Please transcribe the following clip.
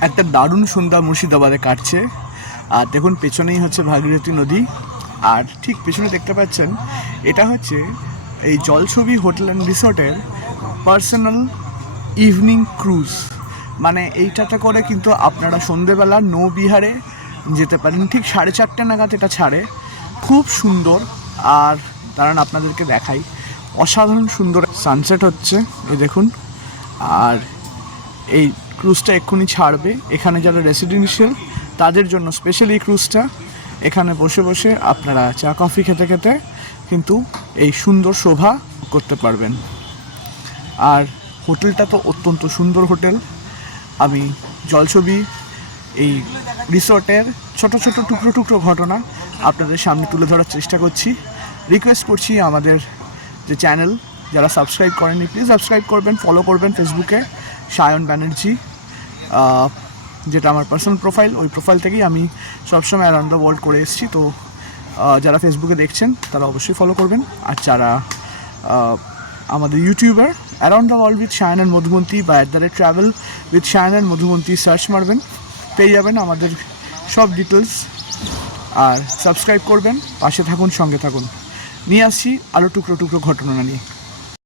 একটা দারুণ সন্ধ্যা মুর্শিদাবাদে কাটছে। আর দেখুন, পেছনেই হচ্ছে ভাগীরথী নদী। আর ঠিক পেছনে দেখতে পাচ্ছেন, এটা হচ্ছে এই জলছবি হোটেল অ্যান্ড রিসোর্টের পার্সোনাল ইভিনিং ক্রুজ। মানে এইটাতে করে কিন্তু আপনারা সন্ধেবেলা নৌ বিহারে যেতে পারেন। ঠিক সাড়ে চারটে নাগাদ এটা ছাড়ে। খুব সুন্দর। আর দাঁড়ান, আপনাদেরকে দেখাই। অসাধারণ সুন্দর সানসেট হচ্ছে, এই দেখুন। আর এই ক্রুজটা এক্ষুনি ছাড়বে। এখানে যারা রেসিডেন্সিয়াল তাদের জন্য স্পেশালি ক্রুজটা এখানে বসে বসে আপনারা চা কফি খেতে খেতে কিন্তু এই সুন্দর শোভা করতে পারবেন। আর হোটেলটা তো অত্যন্ত সুন্দর হোটেল। আমি জলছবি, এই রিসোর্টের ছোট ছোট টুকরো টুকরো ঘটনা আপনাদের সামনে তুলে ধরার চেষ্টা করছি। রিকোয়েস্ট করছি আমাদের যে চ্যানেল যারা সাবস্ক্রাইব করেননি প্লিজ সাবস্ক্রাইব করবেন ফলো করবেন ফেসবুকে সায়ন ব্যানার্জি। যেটা আমার পার্সোনাল প্রোফাইল ওই প্রোফাইল থেকেই আমি সবসময় অ্যারাউন্ড দ্য ওয়ার্ল্ড করে এসেছি। তো যারা ফেসবুকে দেখছেন, তারা অবশ্যই ফলো করবেন। আর যারা আমাদের YouTuber around the world with Shayan and Madhumanti বা at the rate travel with Shayan and Madhumanti search মারবেন, পেয়ে যাবেন আমাদের সব ডিটেলস আর সাবস্ক্রাইব করবেন, পাশে থাকুন, সঙ্গে থাকুন। নিয়ে আসছি আরও টুকরো টুকরো ঘটনা নিয়ে।